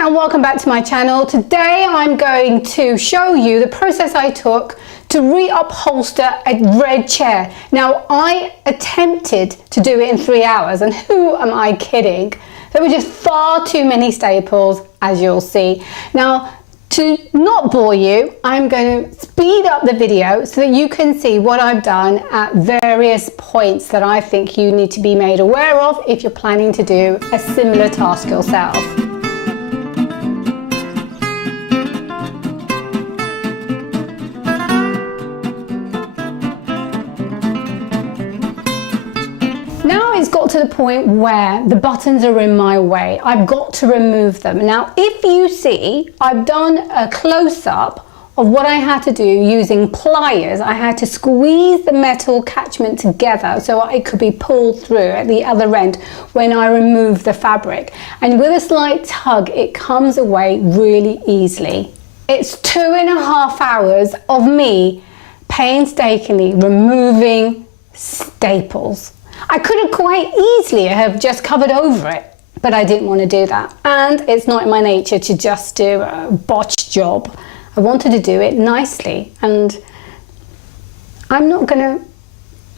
and welcome back to my channel. Today I'm going to show you the process I took to reupholster a red chair. Now, I attempted to do it in 3 hours, and who am I kidding? There were just far too many staples, as you'll see. Now, to not bore you, I'm going to speed up the video so that you can see what I've done at various points that I think you need to be made aware of if you're planning to do a similar task yourself. Now it's got to the point where the buttons are in my way. I've got to remove them. Now, if you see, I've done a close-up of what I had to do using pliers. I had to squeeze the metal catchment together so it could be pulled through at the other end when I remove the fabric. And with a slight tug, it comes away really easily. It's 2.5 hours of me painstakingly removing staples. I could have quite easily have just covered over it, but I didn't want to do that. And it's not in my nature to just do a botched job. I wanted to do it nicely, and I'm not going to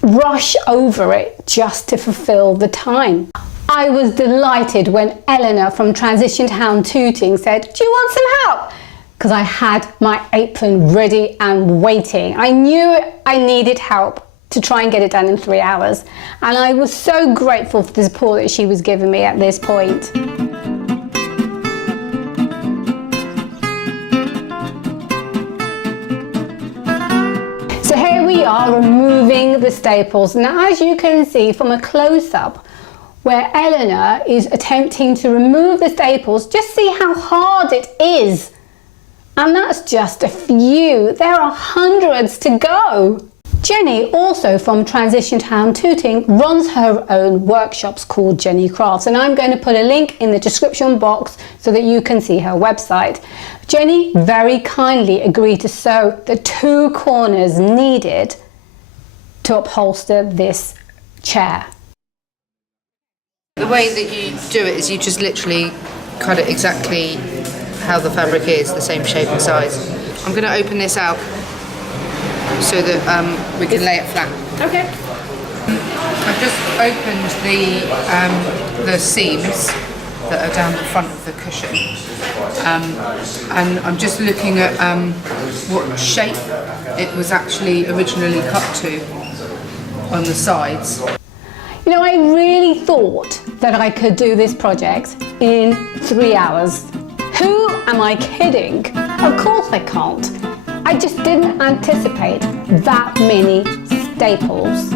rush over it just to fulfill the time. I was delighted when Eleanor from Transition Town Tooting said, "Do you want some help?" Because I had my apron ready and waiting. I knew I needed help to try and get it done in 3 hours, and I was so grateful for the support that she was giving me at this point. So here we are removing the staples. Now, as you can see from a close-up where Eleanor is attempting to remove the staples, just see how hard it is. And that's just a few. There are hundreds to go. Jenny, also from Transition Town Tooting, runs her own workshops called Jenny Crafts, and I'm going to put a link in the description box so that you can see her website. Jenny very kindly agreed to sew the 2 corners needed to upholster this chair. The way that you do it is you just literally cut it exactly how the fabric is, the same shape and size. I'm going to open this out so that we can lay it flat. Okay. I've just opened the seams that are down the front of the cushion, and I'm just looking at what shape it was actually originally cut to on the sides. You know, I really thought that I could do this project in 3 hours. Who am I kidding? Of course I can't. I just didn't anticipate that many staples.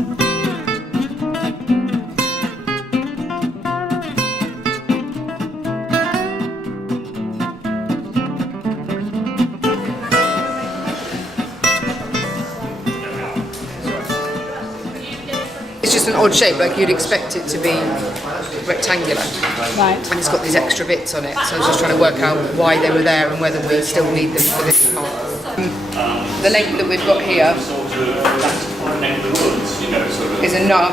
It's just an odd shape, like you'd expect it to be rectangular. Right. And it's got these extra bits on it, so I was just trying to work out why they were there and whether we still need them for this part. The length that we've got here is enough.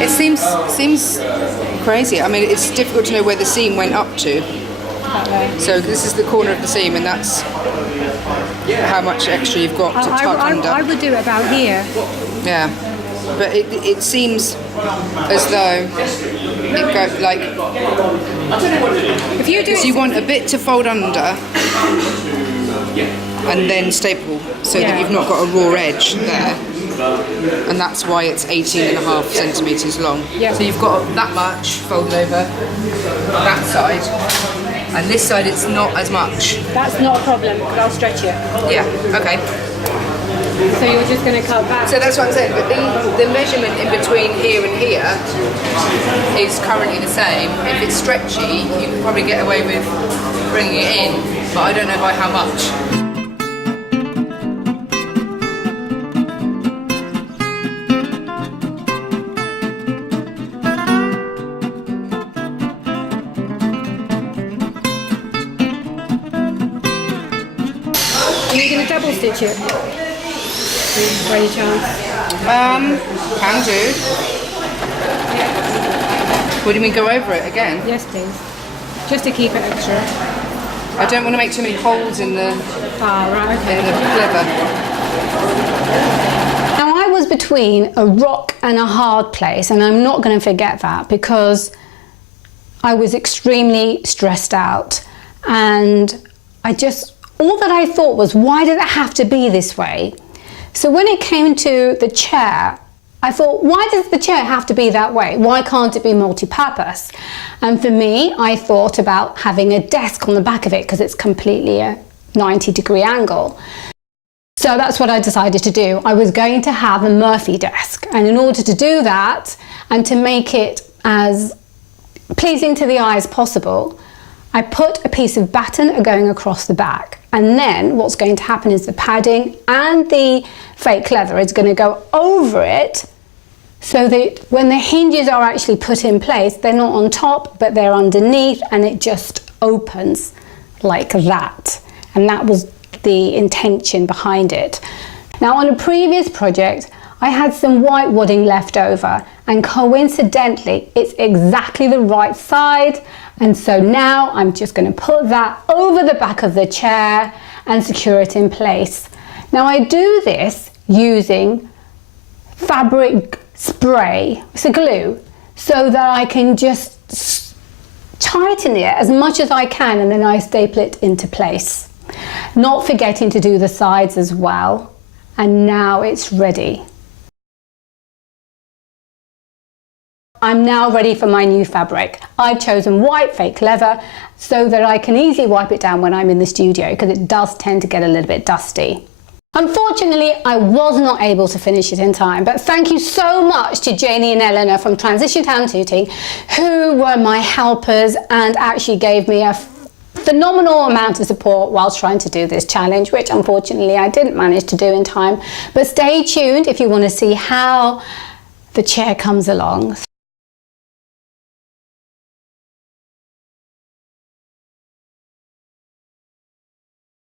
It seems crazy. I mean, it's difficult to know where the seam went up to. So this is the corner of the seam, and that's how much extra you've got to tuck under. I would do it about here. Yeah, but it seems as though it goes like. If you do, because you want a bit to fold under, and then staple, so that you've not got a raw edge there, and that's why it's 18.5 centimetres long. Yeah. So you've got that much folded over that side, and this side it's not as much. That's not a problem, because I'll stretch it. Yeah. Okay. So you're just going to cut back? So that's what I'm saying, but the measurement in between here and here is currently the same. If it's stretchy, you can probably get away with bringing it in, but I don't know by how much. Are you going to double stitch it? By any chance? Can do. What do you mean go over it again? Yes, please. Just to keep it extra. I don't want to make too many holes in the Right, okay. in the leather. Now I was between a rock and a hard place, and I'm not going to forget that because I was extremely stressed out, and all that I thought was, why did it have to be this way? So when it came to the chair, I thought, why does the chair have to be that way? Why can't it be multi-purpose? And for me, I thought about having a desk on the back of it because it's completely a 90-degree angle. So that's what I decided to do. I was going to have a Murphy desk, and in order to do that and to make it as pleasing to the eye as possible, I put a piece of batten going across the back, and then what's going to happen is the padding and the fake leather is going to go over it, so that when the hinges are actually put in place, they're not on top but they're underneath, and it just opens like that. And that was the intention behind it. Now, on a previous project I had some white wadding left over, and coincidentally it's exactly the right side, and so now I'm just going to put that over the back of the chair and secure it in place. Now I do this using fabric spray, it's a glue, so that I can just tighten it as much as I can, and then I staple it into place, not forgetting to do the sides as well. And now it's ready. I'm now ready for my new fabric. I've chosen white fake leather so that I can easily wipe it down when I'm in the studio, because it does tend to get a little bit dusty. Unfortunately, I was not able to finish it in time, but thank you so much to Jeni and Eleanor from Transition Town Tooting, who were my helpers and actually gave me a phenomenal amount of support whilst trying to do this challenge, which unfortunately I didn't manage to do in time. But stay tuned if you want to see how the chair comes along.